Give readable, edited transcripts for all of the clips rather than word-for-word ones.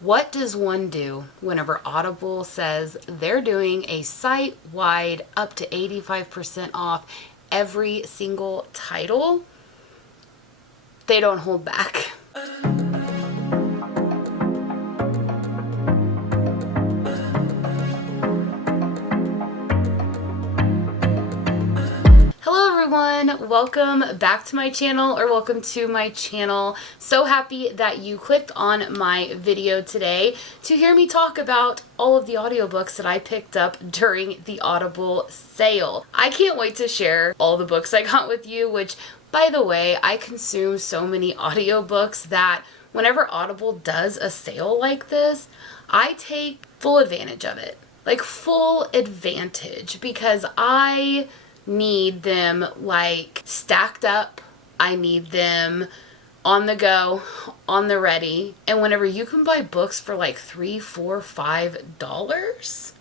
What does one do whenever Audible says they're doing a site-wide up to 85% off every single title? They don't hold back. Hello everyone, welcome back to my channel, or welcome to my channel. So happy that you clicked on my video today to hear me talk about all of the audiobooks that I picked up during the Audible sale. I can't wait to share all the books I got with you, which, by the way, I consume so many audiobooks that whenever Audible does a sale like this, I take full advantage of it. Like full advantage, because I need them like stacked up. I need them on the go, on the ready. And whenever you can buy books for like $3, $4, $5,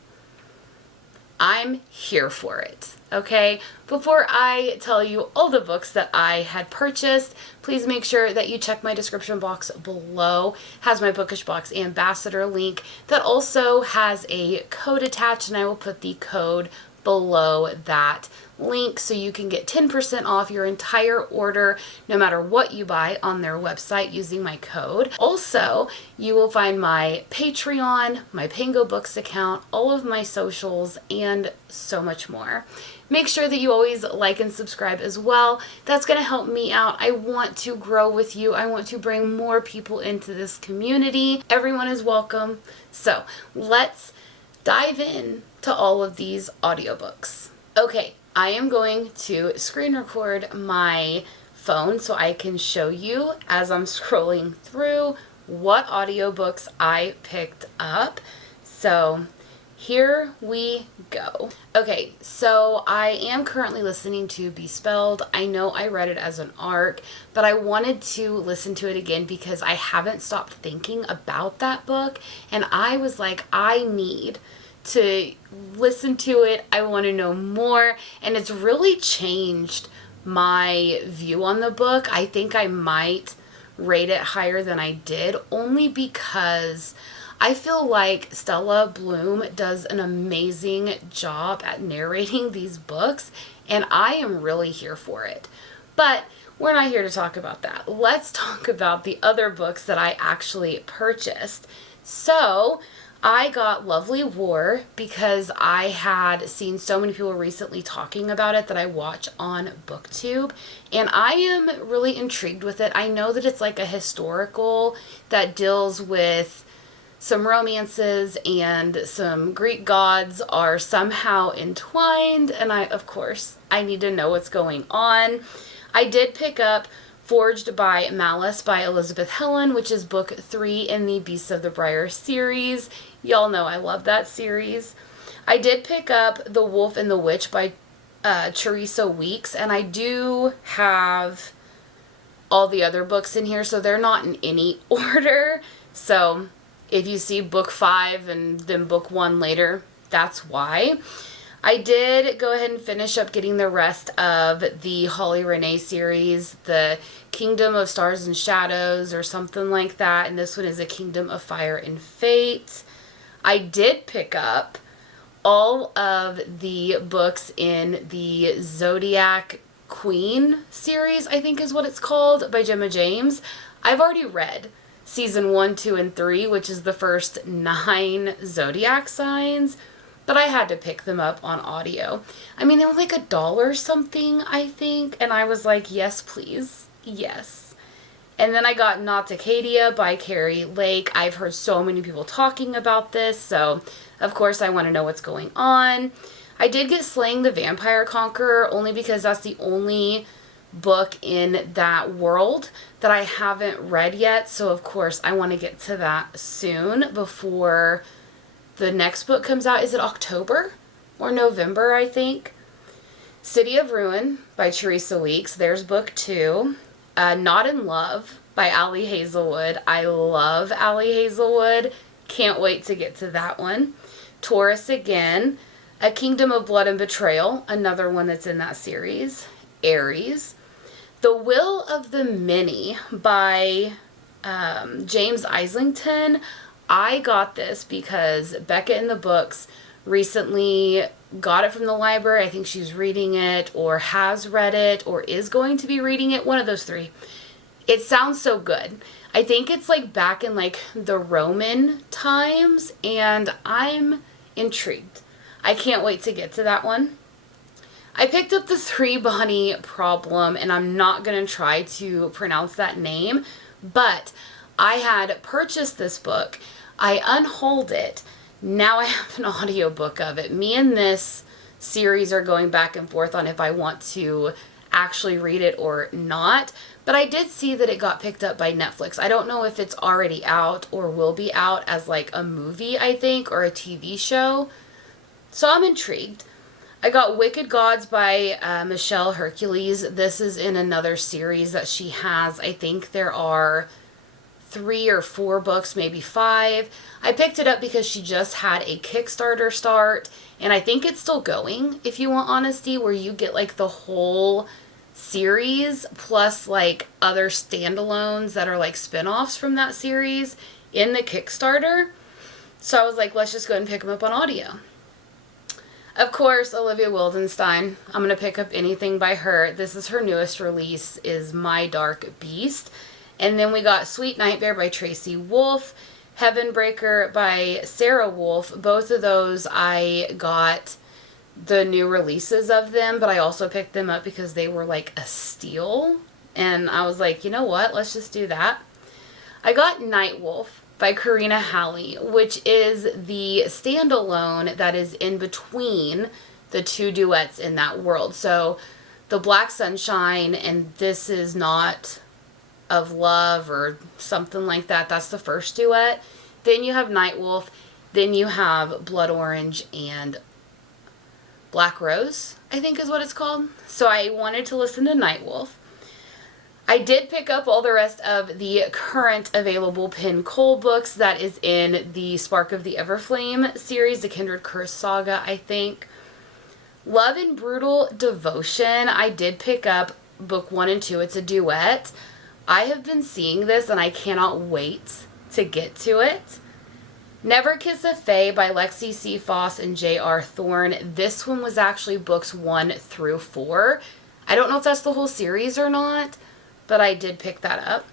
I'm here for it. Okay, before I tell you all the books that I had purchased, please make sure that you check my description box below. It has my Bookish Box ambassador link that also has a code attached, and I will put the code below that link so you can get 10% off your entire order no matter what you buy on their website using my code. Also, you will find my Patreon, my Pango Books account, all of my socials, and so much more. Make sure that you always like and subscribe as well. That's going to help me out. I want to grow with you. I want to bring more people into this community. Everyone is welcome. So let's dive in to all of these audiobooks. Okay, I am going to screen record my phone so I can show you as I'm scrolling through what audiobooks I picked up. So here we go. Okay, so I am currently listening to Be Spelled. I know I read it as an ARC, but I wanted to listen to it again because I haven't stopped thinking about that book, and I was like, I need to listen to it. I want to know more, and it's really changed my view on the book. I think I might rate it higher than I did, only because I feel like Stella Bloom does an amazing job at narrating these books, and I am really here for it. But we're not here to talk about that. Let's talk about the other books that I actually purchased. So I got Lovely War because I had seen so many people recently talking about it that I watch on BookTube, and I am really intrigued with it. I know that it's like a historical that deals with some romances, and some Greek gods are somehow entwined, and of course, I need to know what's going on. I did pick up Forged by Malice by Elizabeth Helen, which is book 3 in the Beasts of the Briar series. Y'all know I love that series. I did pick up The Wolf and the Witch by Teresa Weeks, and I do have all the other books in here, so they're not in any order. So if you see book 5 and then book 1 later, that's why. I did go ahead and finish up getting the rest of the Holly Renee series, the Kingdom of Stars and Shadows or something like that, and this one is A Kingdom of Fire and Fate. I did pick up all of the books in the Zodiac Queen series, I think is what it's called, by Gemma James. I've already read season 1, 2, and 3, which is the first 9 zodiac signs, but I had to pick them up on audio. I mean, they were like $1 something, I think, and I was like, yes, please, yes. And then I got Nauticadia by Carrie Lake. I've heard so many people talking about this, so of course I want to know what's going on. I did get Slaying the Vampire Conqueror only because that's the only book in that world that I haven't read yet, so of course I want to get to that soon before the next book comes out. Is it October or November, I think? City of Ruin by Teresa Weeks. There's book 2. Not in Love by Allie Hazelwood. I love Allie Hazelwood. Can't wait to get to that one. Taurus again. A Kingdom of Blood and Betrayal. Another one that's in that series. Aries. The Will of the Many by James Islington. I got this because Becca in the Books recently got it from the library. I think she's reading it or has read it or is going to be reading it. One of those three. It sounds so good. I think it's like back in like the Roman times, and I'm intrigued. I can't wait to get to that one. I picked up the Three Bonnie Problem, and I'm not going to try to pronounce that name, but I had purchased this book. I unhauled it. Now I have an audiobook of it. Me and this series are going back and forth on if I want to actually read it or not. But I did see that it got picked up by Netflix. I don't know if it's already out or will be out as like a movie, I think, or a TV show. So I'm intrigued. I got Wicked Gods by Michelle Hercules. This is in another series that she has. I think there are 3 or 4 books, maybe 5. I picked it up because she just had a Kickstarter start, and I think it's still going, if you want honesty, where you get like the whole series plus like other standalones that are like spin-offs from that series in the Kickstarter. So I was like, let's just go ahead and pick them up on audio. Of course, Olivia Wildenstein. I'm going to pick up anything by her. This is her newest release, is My Dark Beast. And then we got Sweet Nightmare by Tracy Wolff, Heavenbreaker by Sarah Wolff. Both of those I got the new releases of them, but I also picked them up because they were like a steal. And I was like, you know what? Let's just do that. I got Night Wolf by Karina Halley, which is the standalone that is in between the 2 duets in that world. So the Black Sunshine and This Is Not of Love or something like that. That's the first duet. Then you have Night Wolf. Then you have Blood Orange and Black Rose, I think is what it's called. So I wanted to listen to Night Wolf. I did pick up all the rest of the current available Penn Cole books that is in the Spark of the Everflame series, the Kindred Curse saga, I think. Love and Brutal Devotion, I did pick up book 1 and 2. It's a duet. I have been seeing this and I cannot wait to get to it. Never Kiss a Fae by Lexi C. Foss and J.R. Thorne. This one was actually books 1 through 4. I don't know if that's the whole series or not, but I did pick that up.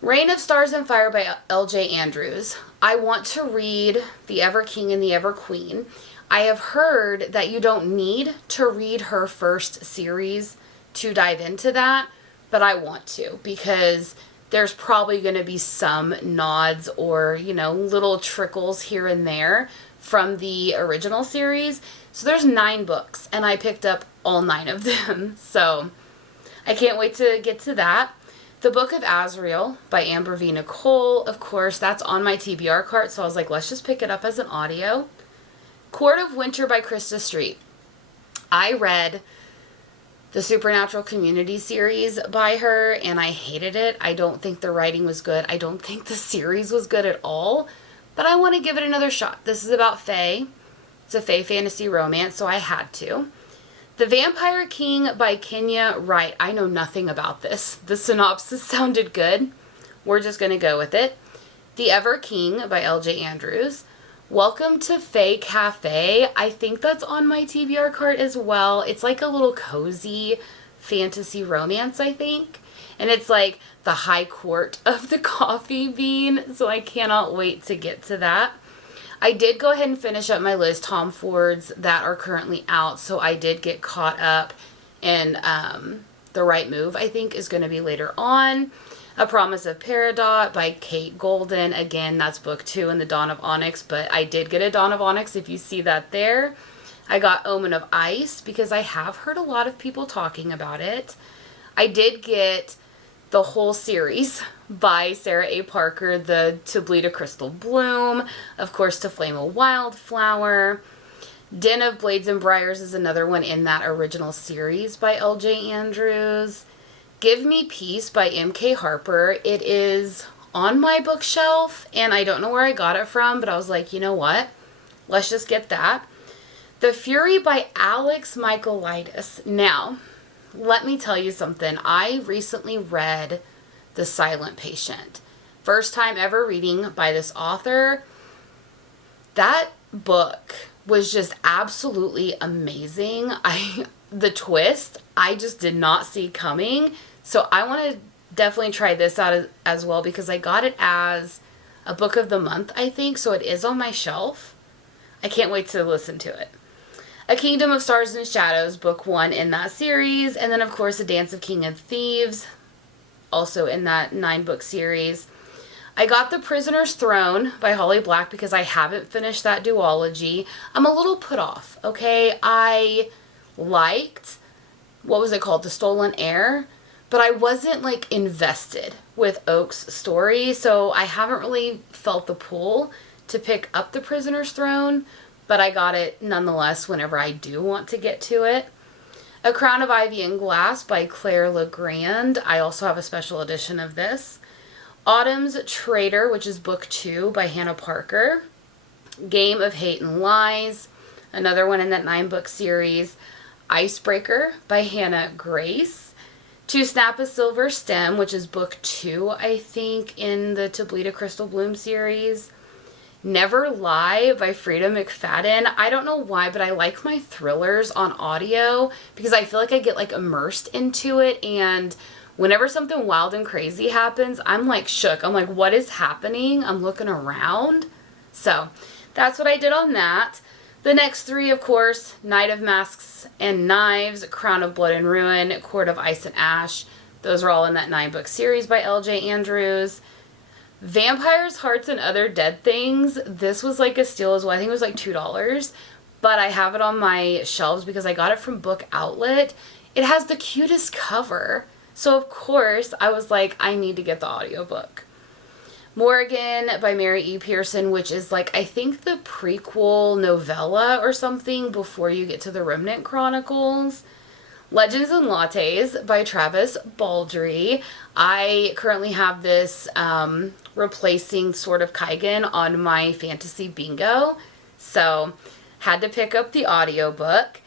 Reign of Stars and Fire by L.J. Andrews. I want to read The Ever King and the Ever Queen. I have heard that you don't need to read her first series to dive into that, but I want to because there's probably going to be some nods or, you know, little trickles here and there from the original series. So there's 9 books, and I picked up all 9 of them. So I can't wait to get to that. The Book of Azrael by Amber V. Nicole. Of course, that's on my TBR cart, so I was like, let's just pick it up as an audio. Court of Winter by Krista Street. I read the Supernatural Community series by her, and I hated it. I don't think the writing was good. I don't think the series was good at all, but I want to give it another shot. This is about Fae. It's a Fae fantasy romance, so I had to. The Vampire King by Kenya Wright. I know nothing about this. The synopsis sounded good. We're just going to go with it. The Ever King by L.J. Andrews. Welcome to Fae Cafe. I think that's on my TBR cart as well. It's like a little cozy fantasy romance, I think. And it's like the high court of the coffee bean, so I cannot wait to get to that. I did go ahead and finish up my Liz Tom Fords that are currently out, so I did get caught up in The Right Move, I think, is going to be later on. A Promise of Peridot by Kate Golden. Again, that's book 2 in the Dawn of Onyx, but I did get a Dawn of Onyx, if you see that there. I got Omen of Ice because I have heard a lot of people talking about it. I did get the whole series by Sarah A. Parker, the To Bleed a Crystal Bloom, of course, To Flame a Wildflower. Den of Blades and Briars is another one in that original series by L.J. Andrews. Give Me Peace by M.K. Harper. It is on my bookshelf, and I don't know where I got it from, but I was like, you know what? Let's just get that. The Fury by Alex Michaelides. Now, let me tell you something. I recently read The Silent Patient. First time ever reading by this author. That book was just absolutely amazing. The twist, I just did not see coming. So I want to definitely try this out as well, because I got it as a book of the month, I think. So it is on my shelf. I can't wait to listen to it. A Kingdom of Stars and Shadows, book 1 in that series. And then, of course, A Dance of King and Thieves, also in that 9-book series. I got The Prisoner's Throne by Holly Black because I haven't finished that duology. I'm a little put off, okay? I liked, what was it called? The Stolen Heir. But I wasn't, like, invested with Oak's story, so I haven't really felt the pull to pick up The Prisoner's Throne, but I got it nonetheless whenever I do want to get to it. A Crown of Ivy and Glass by Claire Legrand. I also have a special edition of this. Autumn's Traitor, which is book 2 by Hannah Parker. Game of Hate and Lies, another one in that 9-book series. Icebreaker by Hannah Grace. To Snap a Silver Stem, which is book 2, I think, in the To Bleed a Crystal Bloom series. Never Lie by Frida McFadden. I don't know why, but I like my thrillers on audio because I feel like I get, like, immersed into it, and whenever something wild and crazy happens, I'm, like, shook. I'm like, what is happening? I'm looking around. So that's what I did on that. The next 3, of course, Night of Masks and Knives, Crown of Blood and Ruin, Court of Ice and Ash. Those are all in that 9-book series by L.J. Andrews. Vampires, Hearts, and Other Dead Things. This was like a steal as well. I think it was like $2. But I have it on my shelves because I got it from Book Outlet. It has the cutest cover. So, of course, I was like, I need to get the audiobook. Morgan by Mary E. Pearson, which is, like, I think the prequel novella or something before you get to the Remnant Chronicles. Legends and Lattes by Travis Baldree. I currently have this replacing Sword of Kaigen on my fantasy bingo, so had to pick up the audiobook.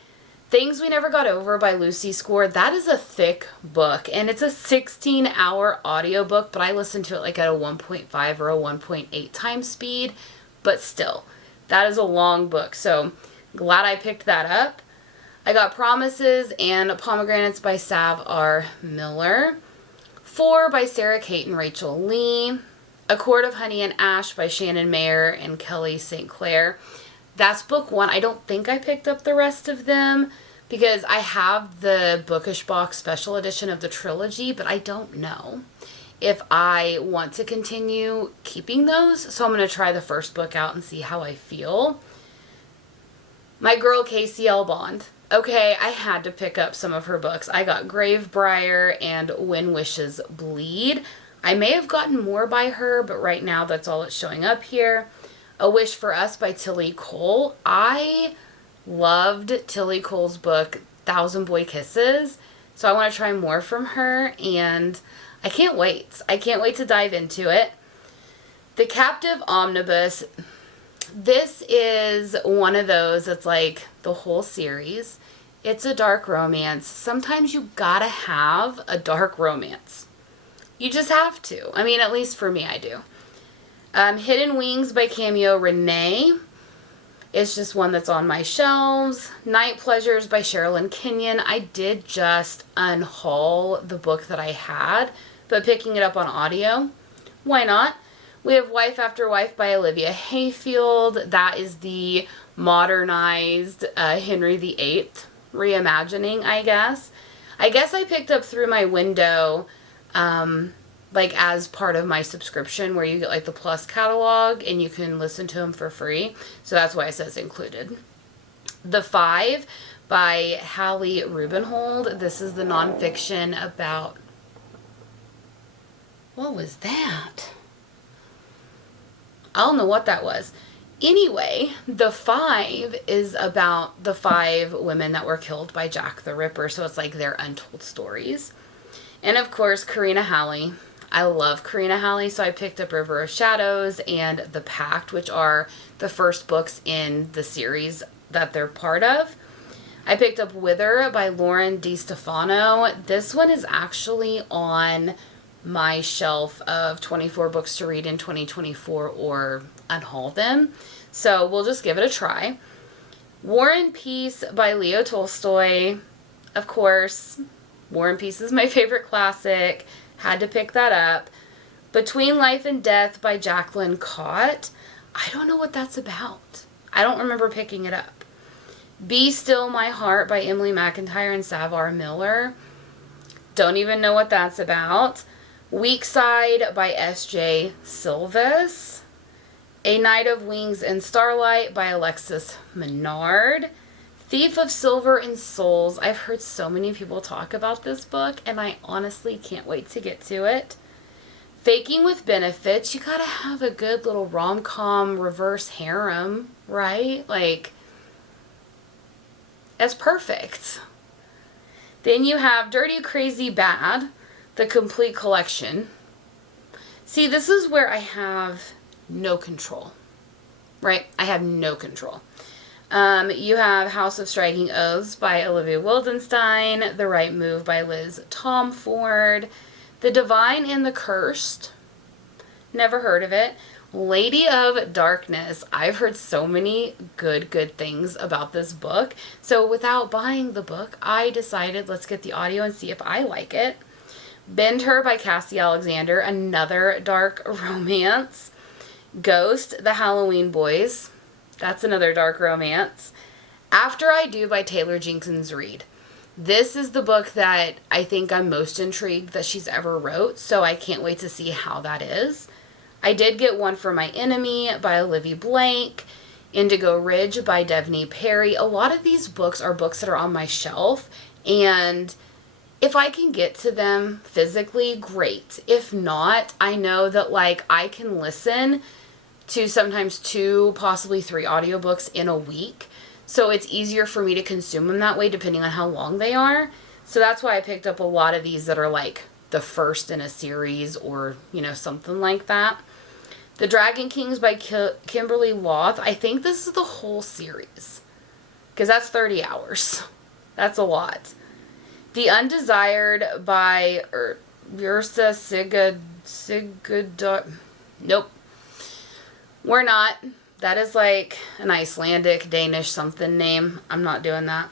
Things We Never Got Over by Lucy Score. That is a thick book, and it's a 16-hour audiobook, but I listened to it like at a 1.5 or a 1.8 times speed, but still, that is a long book, so glad I picked that up. I got Promises and Pomegranates by Sav R. Miller. 4 by Sarah Kate and Rachel Lee. A Court of Honey and Ash by Shannon Mayer and Kelly St. Clair. That's book 1. I don't think I picked up the rest of them because I have the Bookish Box special edition of the trilogy, but I don't know if I want to continue keeping those. So I'm going to try the first book out and see how I feel. My girl Casey L. Bond. Okay, I had to pick up some of her books. I got Gravebriar and When Wishes Bleed. I may have gotten more by her, but right now that's all that's showing up here. A Wish for Us by Tilly Cole. I loved Tilly Cole's book, Thousand Boy Kisses, so I want to try more from her, and I can't wait. I can't wait to dive into it. The Captive Omnibus. This is one of those that's like the whole series. It's a dark romance. Sometimes you gotta have a dark romance. You just have to. I mean, at least for me, I do. Hidden Wings by Cameo Renee. It's just one that's on my shelves. Night Pleasures by Sherilyn Kenyon. I did just unhaul the book that I had, but picking it up on audio, why not? We have Wife After Wife by Olivia Hayfield. That is the modernized Henry VIII reimagining, I guess. I guess I picked up Through My Window, like as part of my subscription where you get like the Plus catalog and you can listen to them for free. So that's why it says included. The Five by Hallie Rubenhold. This is the nonfiction about... What was that? I don't know what that was. Anyway, The Five is about the 5 women that were killed by Jack the Ripper. So it's like their untold stories. And of course, Karina Halley. I love Karina Halley, so I picked up River of Shadows and The Pact, which are the first books in the series that they're part of. I picked up Wither by Lauren DiStefano. This one is actually on my shelf of 24 books to read in 2024 or unhaul them. So we'll just give it a try. War and Peace by Leo Tolstoy. Of course, War and Peace is my favorite classic. Had to pick that up. Between Life and Death by Jacqueline Cott. I don't know what that's about. I don't remember picking it up. Be Still My Heart by Emily McIntyre and Savar Miller. Don't even know what that's about. Weak Side by S.J. Silvis. A Night of Wings and Starlight by Alexis Menard. Thief of Silver and Souls. I've heard so many people talk about this book, and I honestly can't wait to get to it. Faking with Benefits. You gotta have a good little rom-com reverse harem, right? Like, that's perfect. Then you have Dirty Crazy Bad, the complete collection. See, this is where I have no control, right? I have no control. You have House of Striking Oaths by Olivia Wildenstein, The Right Move by Liz Tomford, The Divine and the Cursed, never heard of it. Lady of Darkness. I've heard so many good things about this book. So without buying the book, I decided let's get the audio and see if I like it. Bend Her by Cassie Alexander, another dark romance. Ghost, The Halloween Boys. That's another dark romance. After I Do by Taylor Jenkins Reid. This is the book that I think I'm most intrigued that she's ever wrote, so I can't wait to see how that is. I did get One for My Enemy by Olivia Blank. Indigo Ridge by Devney Perry. A lot of these books are books that are on my shelf, and if I can get to them physically, great. If not, I know that like I can listen to sometimes 2, possibly 3 audiobooks in a week. So it's easier for me to consume them that way depending on how long they are. So that's why I picked up a lot of these that are like the first in a series or, you know, something like that. The Dragon Kings by Kimberly Loth. I think this is the whole series because that's 30 hours. That's a lot. The Undesired by Ursa Sigurd. Nope. We're not. That is like an Icelandic, Danish something name. I'm not doing that.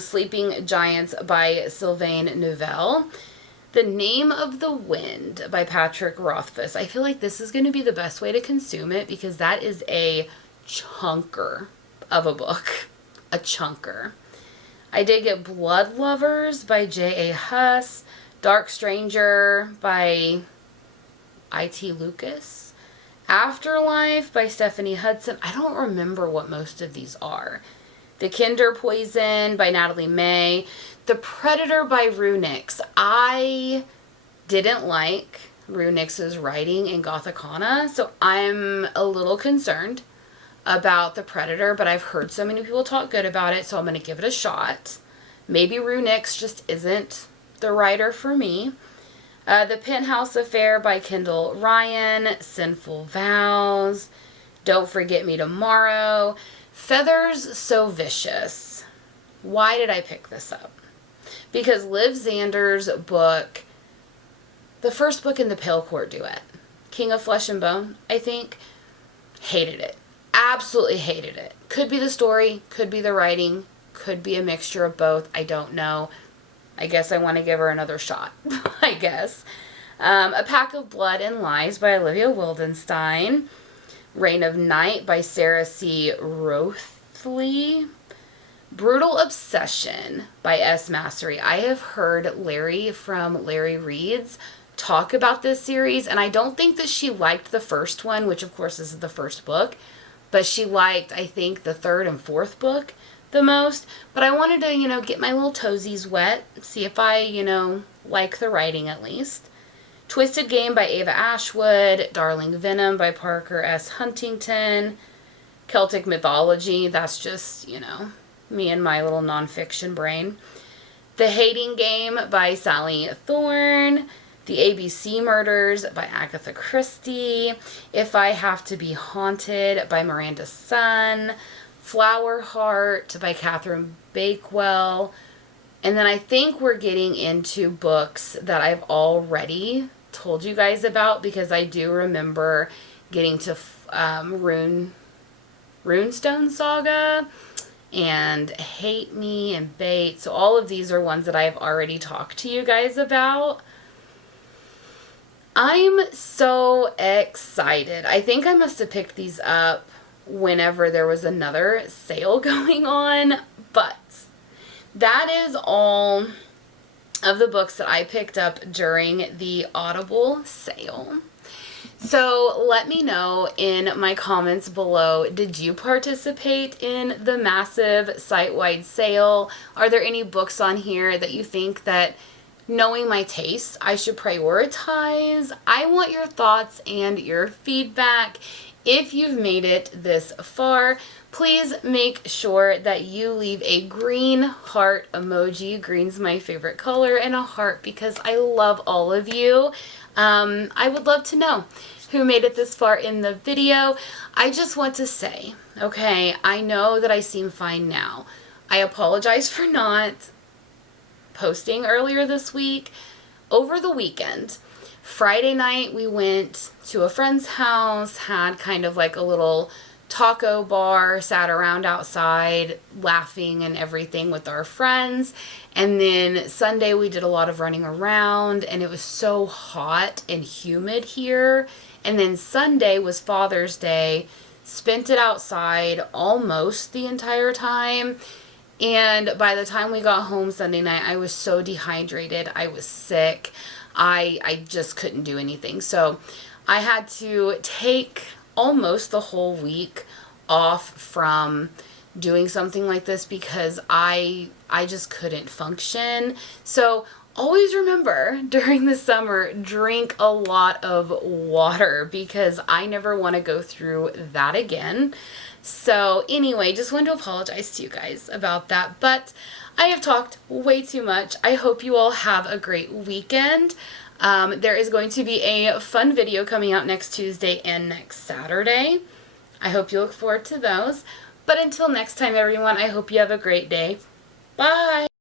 Sleeping Giants by Sylvain Neuvel. The Name of the Wind by Patrick Rothfuss. I feel like this is going to be the best way to consume it because that is a chunker of a book. A chunker. I did get Blood Lovers by J.A. Huss. Dark Stranger by I.T. Lucas. Afterlife by Stephanie Hudson. I don't remember what most of these are. The Kinder Poison by Natalie May. The Predator by Rue Nix. I didn't like Rue Nix's writing in Gothicana, so I'm a little concerned about The Predator, but I've heard so many people talk good about it, so I'm going to give it a shot. Maybe Rue Nix just isn't the writer for me. The Penthouse Affair by Kendall Ryan. Sinful Vows. Don't Forget Me Tomorrow. Feathers So Vicious. Why did I pick this up? Because Liv Xander's book, the first book in the Pale Court duet, King of Flesh and Bone, I think, hated it. Absolutely hated it. Could be the story, could be the writing, could be a mixture of both. I don't know. I guess I want to give her another shot, I guess. A Pack of Blood and Lies by Olivia Wildenstein. Reign of Night by Sarah C. Rothley. Brutal Obsession by S. Massery. I have heard Larry from Larry Reads talk about this series, and I don't think that she liked the first one, which of course is the first book, but she liked, I think, the third and fourth book the most. But I wanted to, get my little toesies wet, see if I, like the writing at least. Twisted Game by Ava Ashwood. Darling Venom by Parker S. Huntington. Celtic Mythology, that's just, me and my little nonfiction brain. The Hating Game by Sally Thorne. The ABC Murders by Agatha Christie. If I Have to Be Haunted by Miranda Sun. Flower Heart by Catherine Bakewell. And then I think we're getting into books that I've already told you guys about, because I do remember getting to Runestone Saga and Hate Me and Bait. So all of these are ones that I've already talked to you guys about. I'm so excited. I think I must have picked these up whenever there was another sale going on, but that is all of the books that I picked up during the Audible sale. So let me know in my comments below, did you participate in the massive site-wide sale? Are there any books on here that you think that, knowing my taste, I should prioritize? I want your thoughts and your feedback. If you've made it this far, please make sure that you leave a green heart emoji. Green's my favorite color, and a heart because I love all of you. I would love to know who made it this far in the video. I just want to say, okay, I know that I seem fine now. I apologize for not posting earlier this week. Over the weekend, Friday night, we went to a friend's house, had kind of like a little taco bar, sat around outside laughing and everything with our friends. And then Sunday we did a lot of running around, and it was so hot and humid here. And then Sunday was Father's Day, spent it outside almost the entire time. And by the time we got home Sunday night, I was so dehydrated. I was sick. I just couldn't do anything. So I had to take almost the whole week off from doing something like this because I just couldn't function. So always remember, during the summer, drink a lot of water, because I never want to go through that again. So anyway, just wanted to apologize to you guys about that, but I have talked way too much. I hope you all have a great weekend. There is going to be a fun video coming out next Tuesday and next Saturday. I hope you look forward to those. But until next time, everyone, I hope you have a great day. Bye!